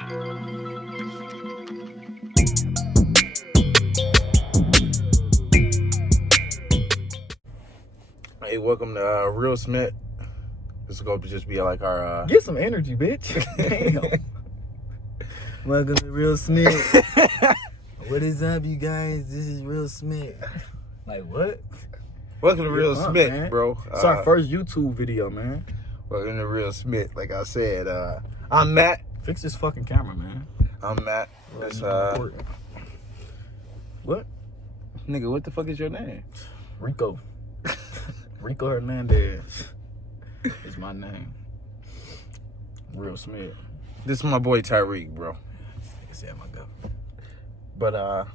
Hey, welcome to Realsmit. This is going to just be like our... Get some energy, bitch. Damn. Welcome to Realsmit. What is up, you guys? This is Realsmit. Like, what? Welcome to Realsmit, bro. It's our first YouTube video, man. Welcome to Realsmit. Like I said, I'm Matt. Fix this fucking camera, man. I'm Matt. Really This, important. What? nigga, what the fuck is your name? Rico. Rico Hernandez is my name. Realsmit. This is my boy Tyreek, bro. Said my go. But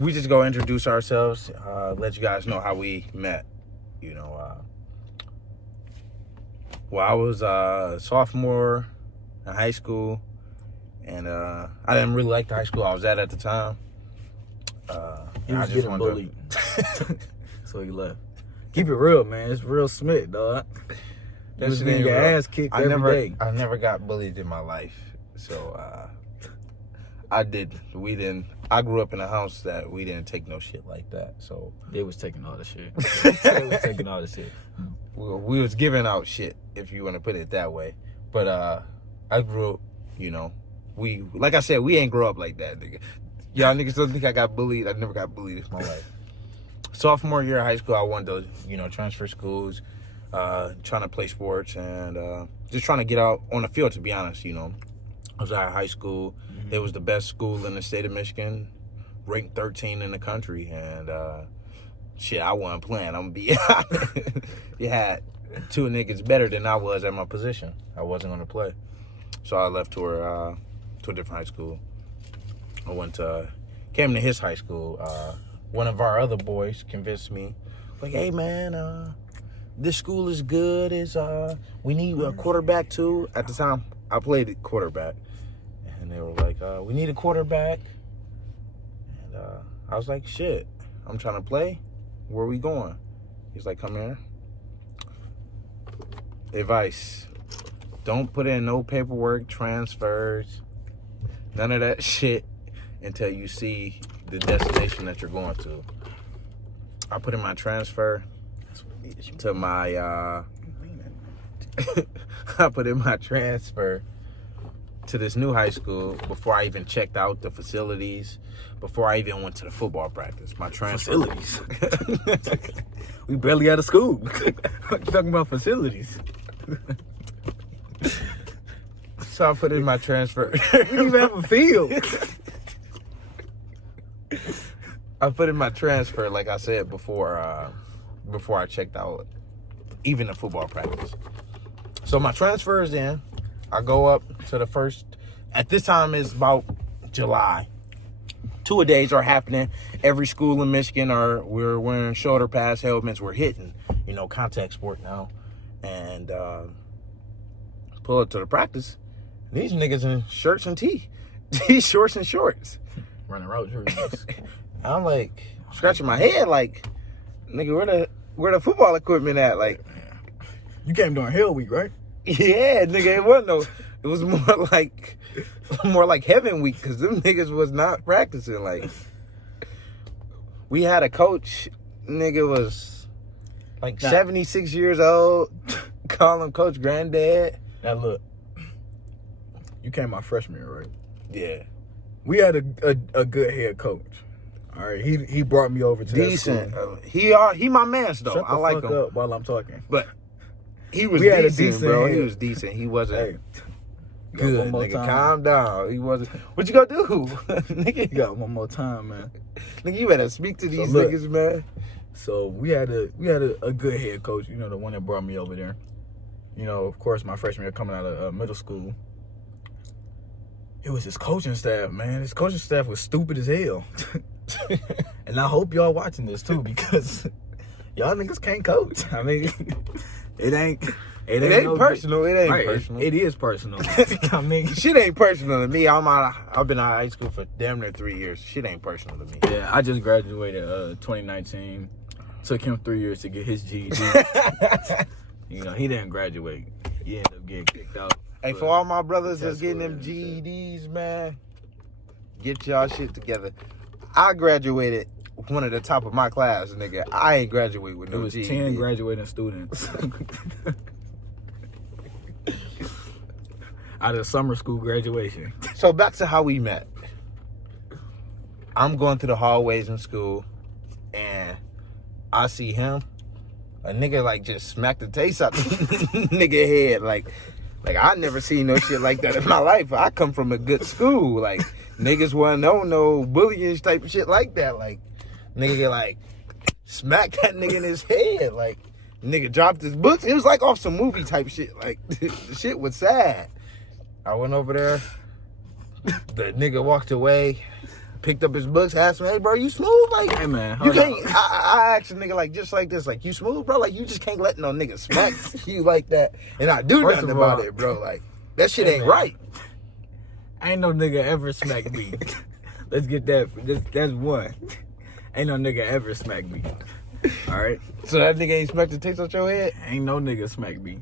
we just go introduce ourselves, let you guys know how we met. You know, well, I was a sophomore in high school, and I didn't really like the high school I was at the time. He was getting bullied, so he left. Keep it real, man. It's Realsmit, dog. That shit getting ain't your real. ass kicked every day. I never got bullied in my life, so I didn't. We didn't. I grew up in a house that we didn't take no shit like that. So They was taking all the shit. They was taking all the shit. we was giving out shit, if you want to put it that way. But I grew up, you know. We, like I said, we ain't grow up like that, nigga. Y'all niggas don't think I got bullied. I never got bullied in my life. Sophomore year of high school, I wanted to, you know, transfer schools, trying to play sports, and just trying to get out on the field, to be honest, you know. I was out of high school. Mm-hmm. It was the best school in the state of Michigan, ranked 13 in the country, and shit, I wasn't playing. I'm gonna be honest. You had two niggas better than I was at my position. I wasn't gonna play, so I left to a different high school. I came to his high school. One of our other boys convinced me, like, hey man, this school is good. We need a quarterback too. At the time, I played quarterback, and they were like, we need a quarterback. And I was like, shit, I'm trying to play. Where are we going? He's like, come here. Advice: don't put in no paperwork, transfers, none of that shit until you see the destination that you're going to. I put in my transfer to my I put in my transfer to this new high school before I even checked out the facilities, before I even went to the football practice. My transfer Facilities. We barely out of school. What you talking about facilities? So I put in my transfer. We didn't even have a field. I put in my transfer, like I said before I checked out even the football practice. So my transfer is in. I go up to the first. At this time, it's about July. 2-a-days are happening. Every school in Michigan we're wearing shoulder pads, helmets. We're hitting, you know, contact sport now. And pull up to the practice. These niggas in shirts and shorts and shorts. Running road routes. I'm like scratching my head, like, nigga, where the football equipment at? Like, You came during Hell Week, right? yeah, nigga, it wasn't no. It was more like Heaven Week, because them niggas was not practicing. Like, we had a coach, nigga was like 76 years old. Call him Coach Granddad. Now look, you came my freshman year, right? Yeah. We had a good head coach. All right, he brought me over to Decent. that He my man's though. Shut the I like fuck him. up while I'm talking. But he was We had a decent, decent bro. head. He was decent. He wasn't Hey, good. one more Nigga, time. calm down. He wasn't. What you gonna do, nigga? You got one more time, man. Nigga, you better speak to these look. niggas, man. So we had a good head coach. You know, the one that brought me over there. You know, of course, my freshman year coming out of middle school. It was his coaching staff, man. His coaching staff was stupid as hell. And I hope y'all watching this too, because y'all niggas can't coach. I mean, it ain't no personal. It ain't right, personal. It is personal. I mean, Shit ain't personal to me. I've been out of high school for damn near 3 years. Shit ain't personal to me. yeah, I just graduated 2019. Took him 3 years to get his GED. You know, he didn't graduate. He ended up getting kicked out. Hey, But for all my brothers that's test getting them scores and shit. GEDs, man, get y'all shit together. I graduated one of the top of my class, nigga. I ain't graduate with It no was GED. 10 graduating students. Out of summer school graduation. So back to how we met. I'm going through the hallways in school, and I see him. A nigga like just smacked the taste out the nigga head. Like I never seen no shit like that in my life. I come from a good school. Like niggas wasn't no bullying type of shit like that. Like nigga like smack that nigga in his head. Like nigga dropped his books. It was like off some movie type shit. Like the shit was sad. I went over there. The nigga walked away, picked up his books, asked me, "Hey, bro, you smooth? Like, Hey, man, you hold can't." on. I asked a nigga like just like this, like, "You smooth, bro? Like, you just can't let no nigga smack you like that and I do First nothing of all, about it, bro. Like, that shit hey, ain't man. right." Ain't no nigga ever smacked me. Let's get that. That's one. Ain't no nigga ever smacked me. All right? So that nigga ain't smacked the taste out your head. Ain't no nigga smacked me.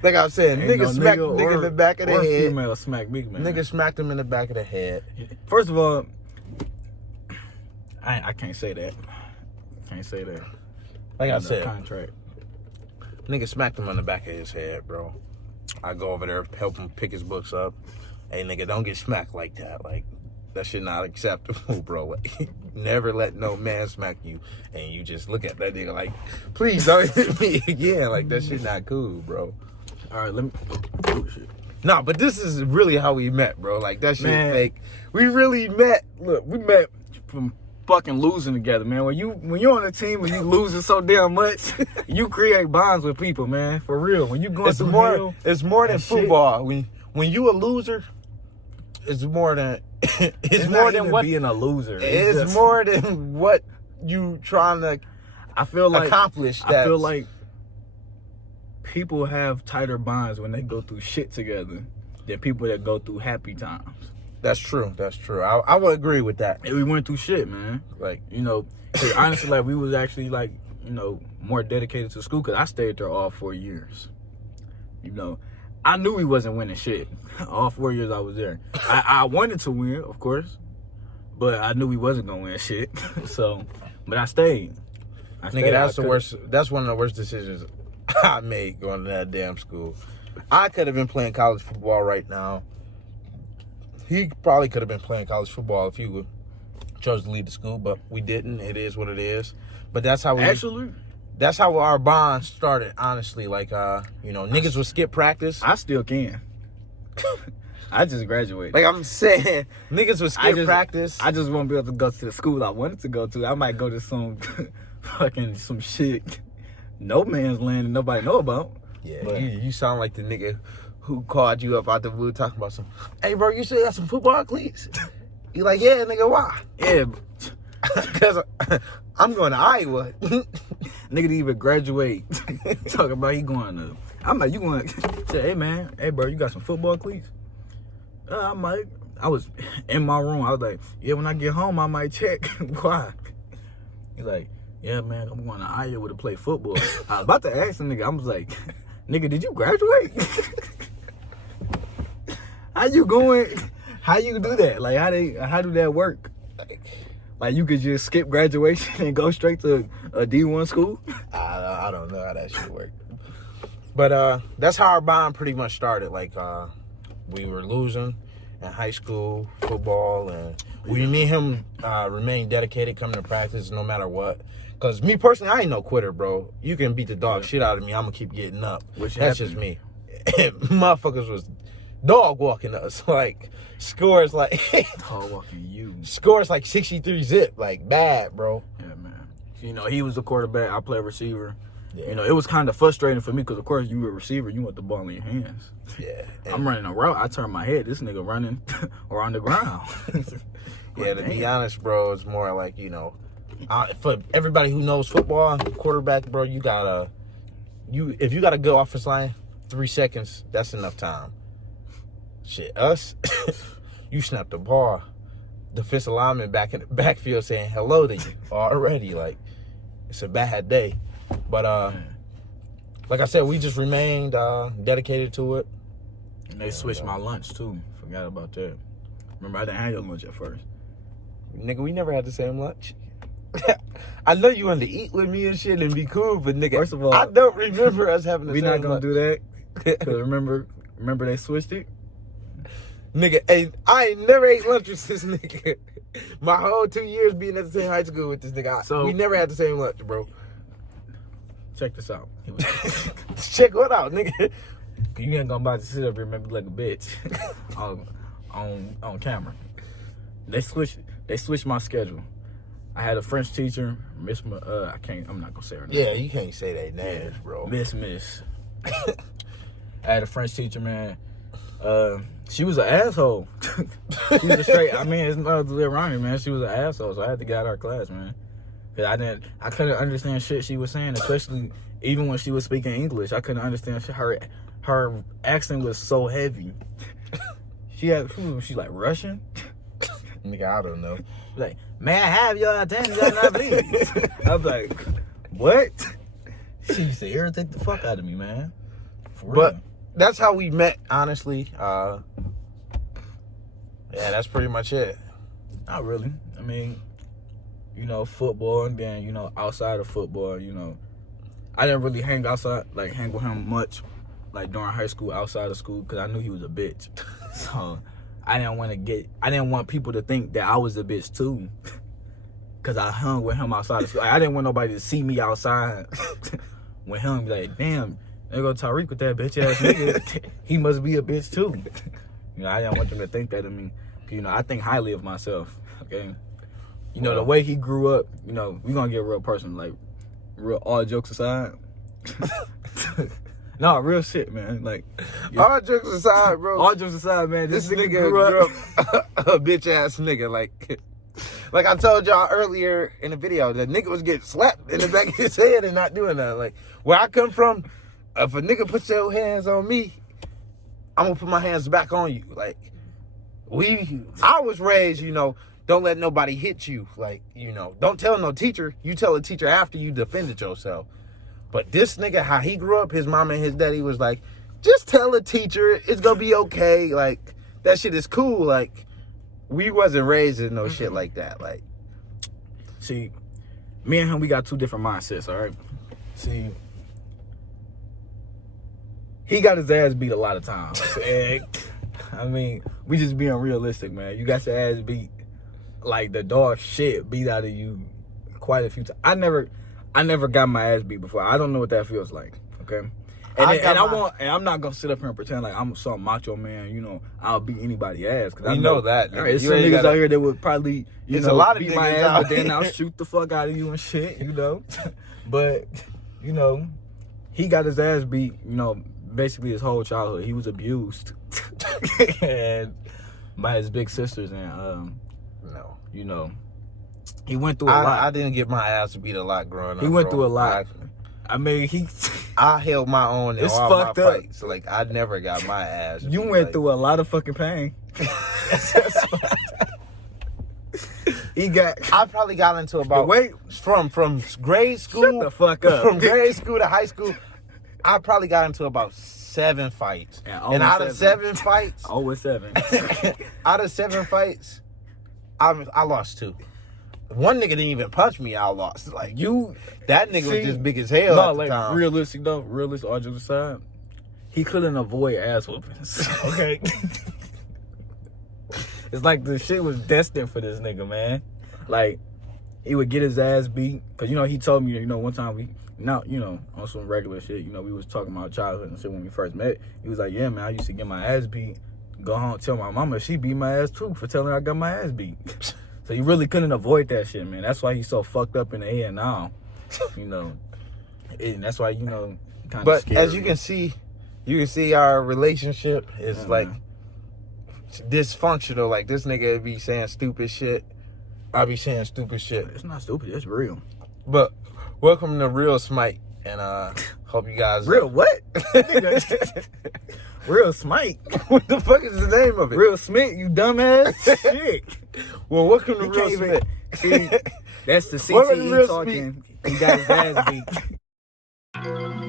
Like I was saying, Ain't nigga no smacked nigga in the back of the or head. female smacked me, man. Nigga smacked him in the back of the head. First of all, I can't say that. Can't say that. Like I In the said, contract. nigga smacked him on the back of his head, bro. I go over there, help him pick his books up. Hey, nigga, don't get smacked like that. Like, that shit not acceptable, bro. Like, never let no man smack you. And you just look at that nigga like, please don't hit me again. Like, that shit not cool, bro. All right, let me. Oh, shit. Nah, but this is really how we met, bro. Like, that shit Man. fake. We really met. Look, we met from fucking losing together, man. When you're on a team and you losing so damn much, you create bonds with people, man. For real. When you going It's through more. hell, It's more than and shit. football. When you a loser, it's more than. It's not more than even what. being a loser. It's just- more than what you trying to I feel like accomplish. I feel like people have tighter bonds when they go through shit together than people that go through happy times. That's true. That's true. I would agree with that. And we went through shit, man. Like, You know, honestly, like we was actually like, you know, more dedicated to school because I stayed there all 4 years. You know, I knew we wasn't winning shit. All 4 years I was there. I wanted to win, of course, but I knew we wasn't gonna win shit. So, but I stayed. nigga, that's the worst. That's one of the worst decisions I made going to that damn school. I could have been playing college football right now. He probably could have been playing college football if he would chose to leave the school, but we didn't. It is what it is. But that's how we. Actually, That's how our bond started. Honestly, like you know, niggas would skip practice. I still can. I just graduated. Like I'm saying, niggas would skip practice. I just won't be able to go to the school I wanted to go to. I might go to some fucking some shit no man's land and nobody know about. Yeah, But- you sound like the nigga who called you up out the blue talking about some. Hey, bro, you still got some football cleats? You like, yeah, nigga, why? Yeah, Because I'm going to Iowa. nigga didn't even graduate. Talking about he going to. I'm like, you going? Say, hey man, hey bro, you got some football cleats? I might. I was in my room. I was like, yeah, when I get home, I might check. Why? He's like, yeah, man, I'm going to Iowa to play football. I was about to ask the nigga. I was like, nigga, did you graduate? How you going? How you do that? Like, how do that work? Like, you could just skip graduation and go straight to a D1 school? I don't know how that shit work. But that's how our bond pretty much started. Like we were losing in high school football, and me and him remained dedicated, coming to practice no matter what. Cause me personally, I ain't no quitter, bro. You can beat the dog shit out of me, I'm gonna keep getting up. That's just me. And motherfuckers was dog walking us, like scores like Dog walking you. scores like 63 zip, like bad, bro. Yeah, man. You know, he was the quarterback. I play receiver. Yeah. You know, it was kind of frustrating for me because, of course, you were a receiver. You want the ball in your hands. Yeah. And I'm running a route. I turn my head. This nigga running or on the ground. yeah, to be Damn. honest, bro, it's more like, you know, for everybody who knows football, quarterback, bro, if you got a good offensive line, 3 seconds, that's enough time. Shit, us, you snap the ball, defensive lineman back in the backfield saying hello to you already. Like, it's a bad day. But like I said, we just remained dedicated to it. And they switched my lunch too. Forgot about that. Remember, I didn't have your lunch at first. Nigga, we never had the same lunch. I know you wanted to eat with me and shit and be cool, but nigga, First of all, I don't remember us having the we same not gonna lunch. do that. Cause remember they switched it. Nigga, hey, I ain't never ate lunch with this nigga. My whole 2 years being at the same high school with this nigga, So- we never had the same lunch, bro. Check this out. Check what out, nigga. You ain't gonna about to sit up here and make me like a bitch on camera. They switched my schedule. I had a French teacher, Miss. I'm not gonna say her name. Yeah, you can't say that names, bro. Miss. I had a French teacher, man. She was an asshole. She was a straight. I mean, it's not the way around it, man. She was an asshole, so I had to get out of her class, man. Cause I couldn't understand shit she was saying, especially even when she was speaking English. I couldn't understand shit. Her accent was so heavy. She like Russian. Nigga, I don't know. Like, may I have your attention, please? I was like, what? She used to irritate the fuck out of me, man. But that's how we met, honestly. Yeah, that's pretty much it. Not really. I mean, football, and then, outside of football, I didn't really hang with him much, like during high school, outside of school, because I knew he was a bitch. So I didn't want people to think that I was a bitch too, because I hung with him outside of school. I didn't want nobody to see me outside with him, be like, damn, there go Tariq with that bitch ass nigga. He must be a bitch too. I didn't want them to think that of me. I think highly of myself. Okay. The way he grew up, we gonna get real personal, like real, all jokes aside. No, real shit, man. Like, all jokes aside, bro. All jokes aside, man. This nigga grew up a bitch ass nigga. Like I told y'all earlier in the video, the nigga was getting slapped in the back of his head and not doing that. Like, where I come from, if a nigga puts your hands on me, I'm gonna put my hands back on you. Like, I was raised, don't let nobody hit you. Like, don't tell no teacher. You tell a teacher after you defended yourself. But this nigga, how he grew up, his mama and his daddy was like, just tell a teacher, it's gonna be okay. Like, that shit is cool. Like, we wasn't raised in no shit like that. Like, see, me and him, we got two different mindsets, all right? See, he got his ass beat a lot of times. And, I mean, we just being realistic, man. You got your ass beat, like the dog shit beat out of you quite a few times. I never got my ass beat before. I don't know what that feels like, okay? And I'm not gonna sit up here and pretend like I'm some macho man, I'll beat anybody's ass. Cause I know that. There's some niggas out here that would probably, a lot of beat my niggas ass, out but then here. I'll shoot the fuck out of you and shit, But, he got his ass beat, basically his whole childhood. He was abused and by his big sisters, and no. He went through a lot. I didn't get my ass beat a lot growing up. He went bro. through a lot. I mean, I held my own in It's all my fucked up. fights. Like, I never got my ass You beat. went through a lot of fucking pain. I probably got into about from grade school. Shut the fuck up. From grade school to high school, I probably got into about 7 fights. And out of 7 fights, always 7. out of 7 fights, I lost 2. One nigga didn't even punch me. I lost. Like, that nigga was just big as hell. No, at the like time. realistic, all jokes aside, he couldn't avoid ass whoopings. Okay. It's like the shit was destined for this nigga, man. Like, he would get his ass beat. Cause he told me, one time on some regular shit, we was talking about childhood and shit when we first met. He was like, yeah, man, I used to get my ass beat. Go home, tell my mama she beat my ass too for telling her I got my ass beat. So he really couldn't avoid that shit, man. That's why he's so fucked up in the head now. And that's why, kind of But scary. as you can see our relationship is dysfunctional. Like, this nigga be saying stupid shit. I be saying stupid shit. It's not stupid, it's real. But welcome to Realsmit, and hope you guys Real what? Realsmit. What the fuck is the name of it? Realsmit, you dumbass. Shit. Well, welcome to You can't even Realsmit. see. That's the Welcome to CTE Realsmit. talking. He got his ass beat.